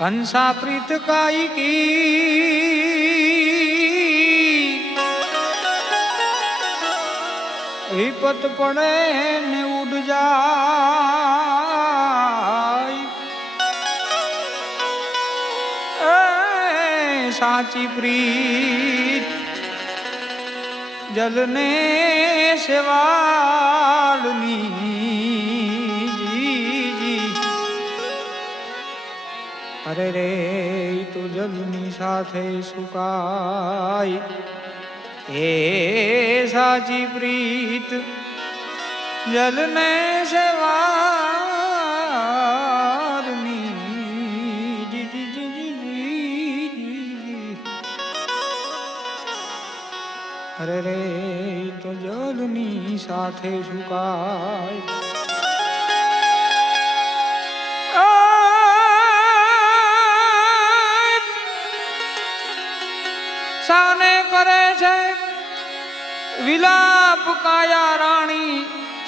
हंसा प्रीत काई की विपत पड़े ने उड़ जाय साची प्रीत जलने सेवालनी अरे रे तो जलनी साथे सुकाय ए साची प्रीत जलने सेवालनी जी जी जी जी जी अरे रे तो जलनी साथे सुकाय साने करे छे विलाप काया राणी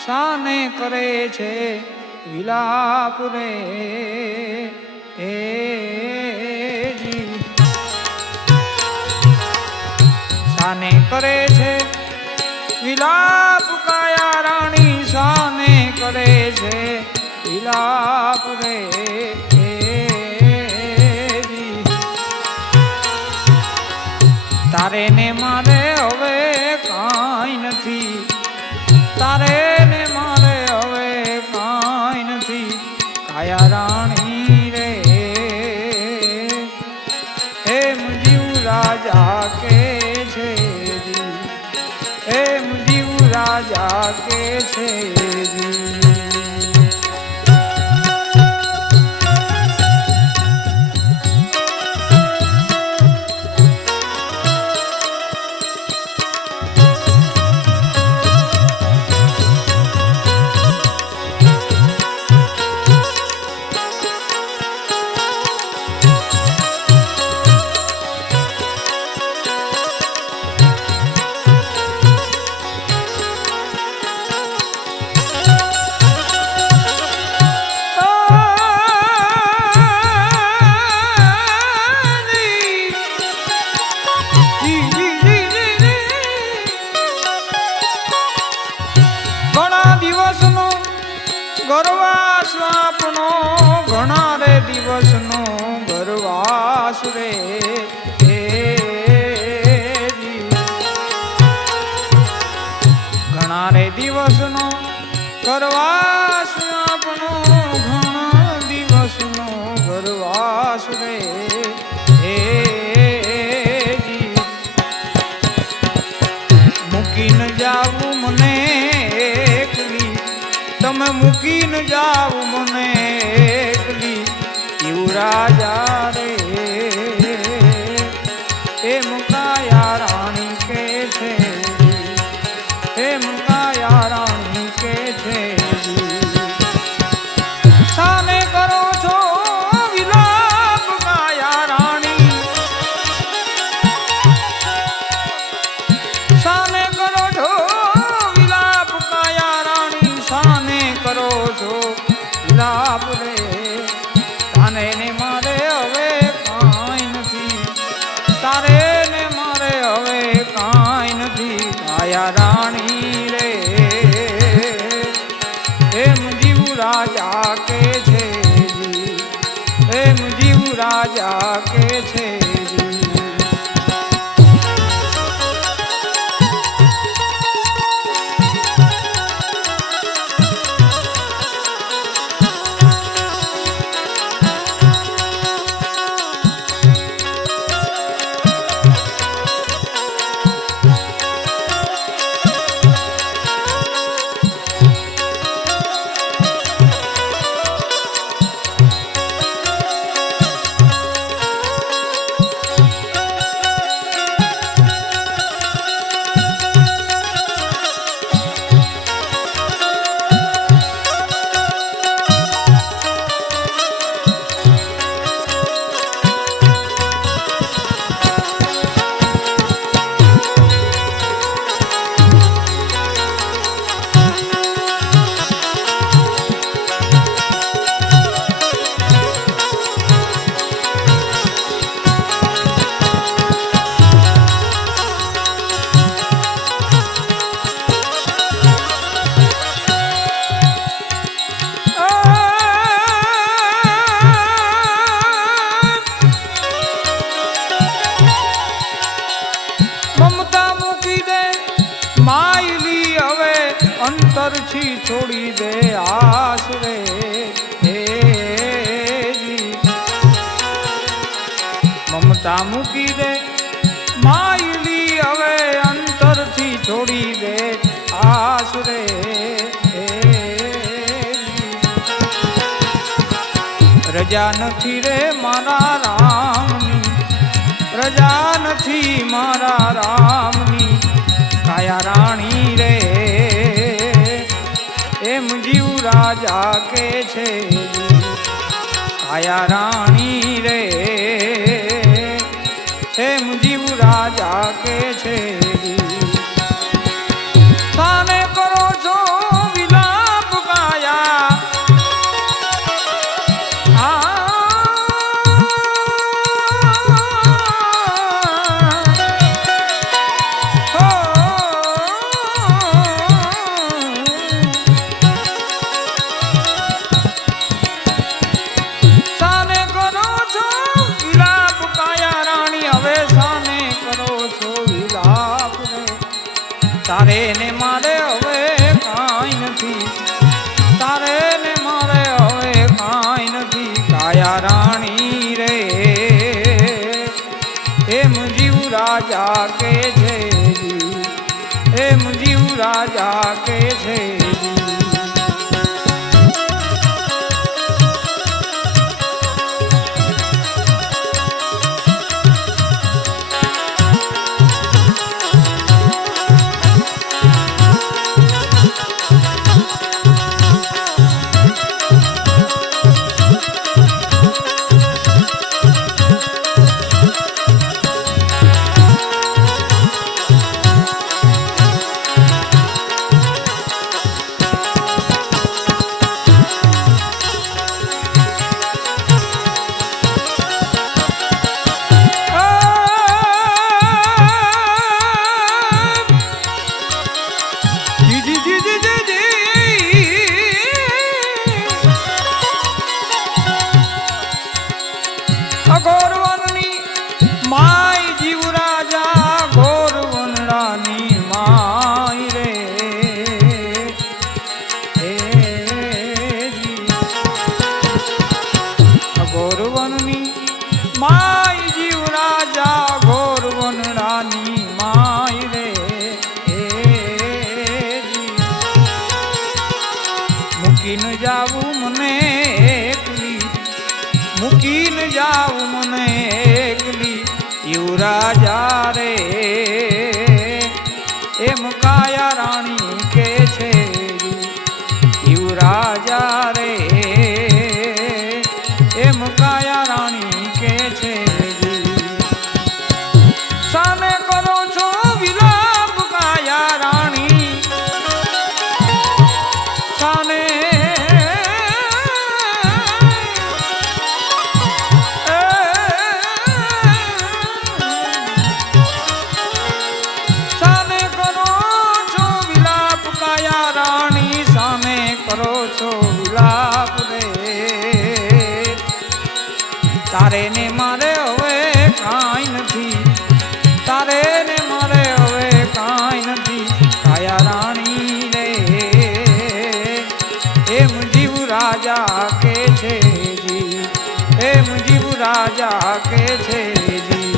साने करे छे विलाप रे ए जी साने करे छे विलाप काया राणी साने करे छे विलाप रे तारे ने मारे हवे काई नथी तारे ने मारे हवे काई नथी काया राणी रे हे मुजीव राजा के छे जी हे मुजीव राजा के छे जी ગરવાસ આપનો ઘણા રે દિવસનો ગરવાસ રે ઘણા રે દિવસનો ગરવાસ આપનો ઘણા દિવસનો ગરવાસ રે મૂકીને જાવું મને તમે મૂકીને જાવ મને એકલી એવું રાજા રે એ મુકાયા રાણી કે છે એ મુકાયા રાણી કે છે સાને કરો છો વિલાપ કાયા રાણી સાને કરો છો કરો છો વિલાપ રે તાને ને મારે હવે કાંઈ નથી તારે ને મારે હવે નથી છોડી દે આસ રે મમતા મૂકી દે માયલી હવે અંતરથી છોડી દે આસ રે રજા નથી રે મારા રામની રજા નથી મારા રામની કાયા રાણી રે એમ જીવ રાજા કે છે કાયા રાણી રે એમ જીવ રાજા કે છે સાને કરો છો વિલાપ કાયા તારે ને મારે હવે કાંઈ નથી તારે ને મારે હવે કાંઈ નથી કાયા રાણી રે એમ જીવ રાજા કે છે એમ જીવ રાજા કે છે મૂકીને જાવું મને એકલી મૂકીને જાવું મને એકલી એવું રાજા રે એમ કાયા રાણી કે છે એવું રાજા રે એમ કાયા રાણી કે છે સામે કરો છો વિલાપ કાયા રાણી સામે કરો છો વિલાપ રે તારે ને મારે હવે કાંઈ નથી તારે ને મારે હવે કાંઈ નથી કાયા રાણી રે એમ જીવ રાજા કે છે જી એમ જીવ રાજા કે છે જી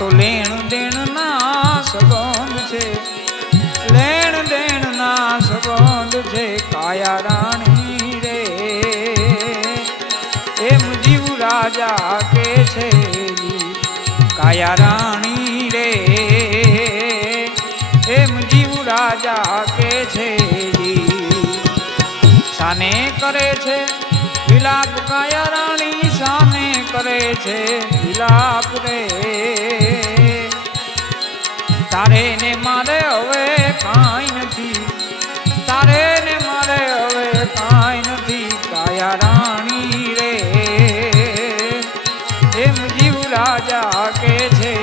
તો લેણ દેણ ના સંબંધ છે, લેણ દેણ ના સંબંધ છે કાયા રાણી રે, એમ જીવ રાજા કે છે કાયા રાણી રે, એમ જીવ રાજા કે છે સાને કરે છે વિલાપ કાયા રાણી, સાને કરે છે વિલાપ રે, તારે ને મારે હવે કાંઈ નથી, તારે ને મારે હવે કાંઈ નથી કાયા રાણી રે, એમ જીવ રાજા કે છે,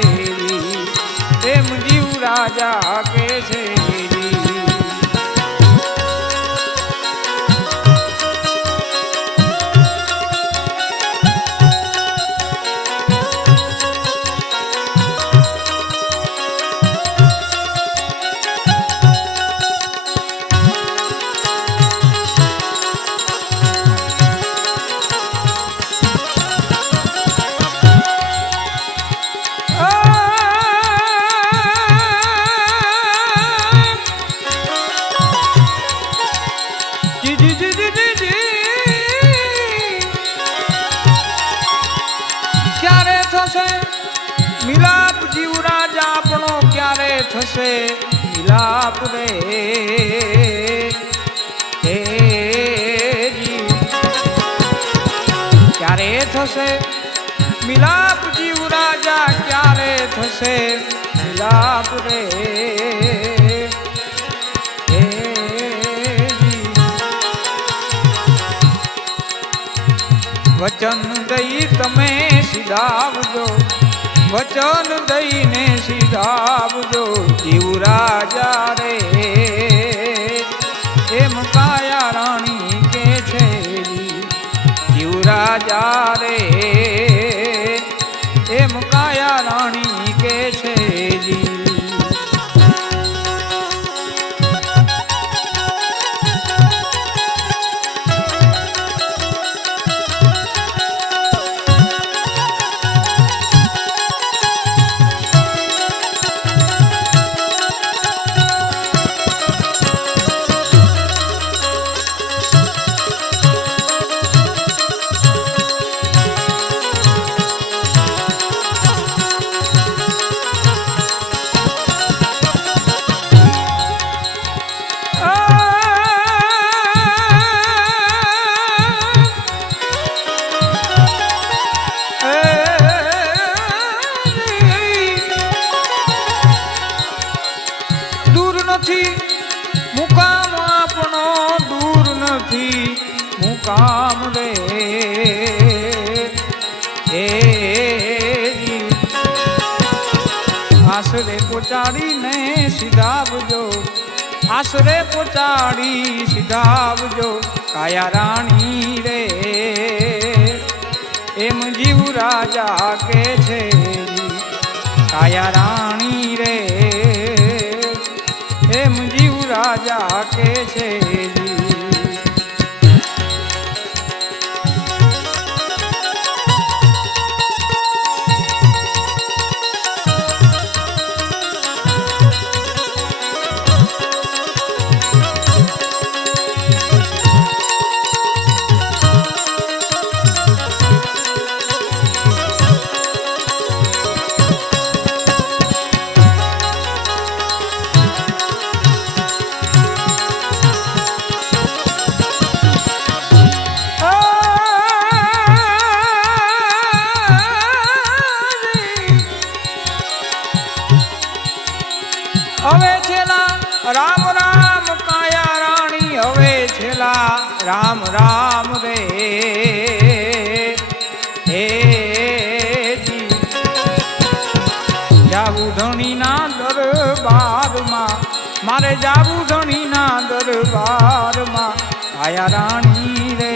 એમ જીવ રાજા કે છે. ક્યારે થશે મિલાપ જીવ રાજા આપણો, ક્યારે થશે મિલાપ રે, ક્યારે થશે મિલાપ જીવ રાજા, ક્યારે થશે મિલાપ રે, વચન દઈ તમે સીધાવજો, વચન દઈને સીધાવજો જીવ રાજા રે, એમ કાયા રાણી કે છે જીવ રાજા રે, એમ કાયા રાણી કે છે મુકામ આપણો દૂર નથી મુકામ રે, આશરે પહોંચાડીને સીધાવજો, આશરે પહોંચાડી સીધાવજો કાયા રાણી રે, એમ જીવ રાજા કે છે કાયા રાણી રે, એમ જીવ રાજા કે છે. હવે છેલા રામ રામ કાયા રાણી, હવે છેલા રામ રામ રે, હે જાવું ધણીના દરબારમાં, મારે જાવું ધણીના દરબારમાં કાયા રાણી રે,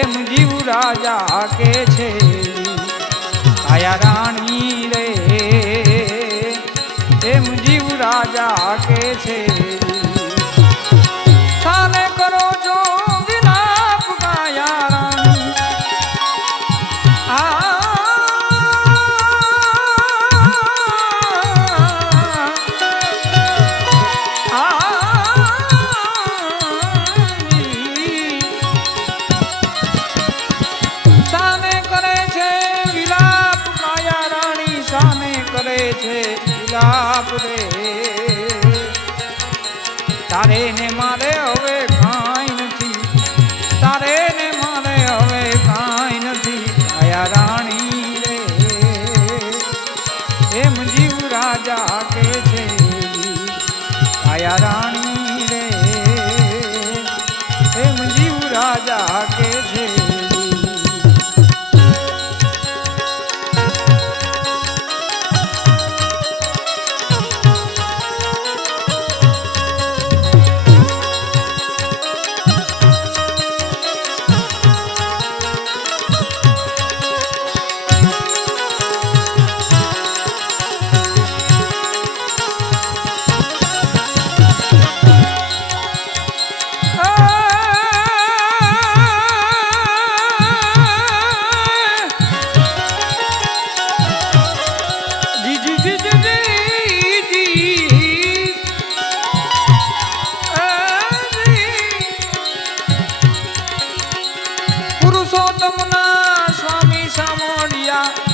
એમ જીવ રાજા કે છે કાયા રાણી રે, એમ જીવ રાજા કે છે. સાને કરો છો વિલાપ કાયા રાણી, આ છે વિલાપ રે તારે ને મારે હવે કાંઈ નથી તારે ને મારે હવે કાંઈ નથી કાયા રાણી રે એમ જીવ રાજા કે છે કાયા રાણી રે એમ જીવ રાજા કે છે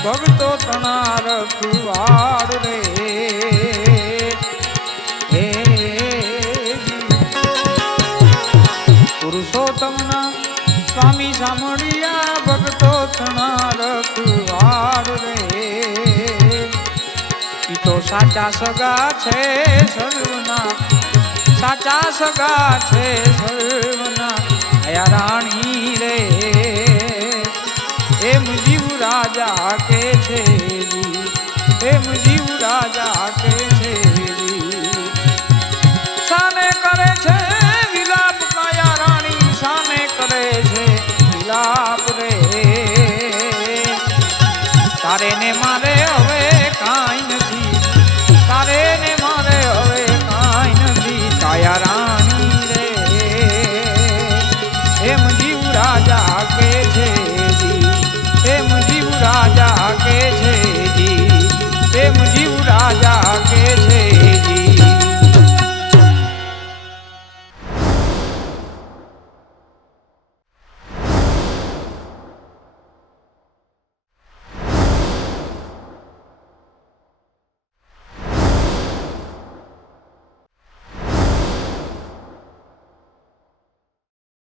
ભક્તો તણા રખવાડ રે હે પુરુષોત્તમના સ્વામી સામળિયા ભક્તો તણા રખવાડ રે ઈ તો સાચા સગા છે સર્વના સાચા સગા છે સર્વના આયા રાણી રે એમ જીવ રાજા કે છે એમ જીવ રાજા કે છે સાને કરે છે વિલાપ કાયા રાણી સાને કરે છે વિલાપ રે તારે ને મારે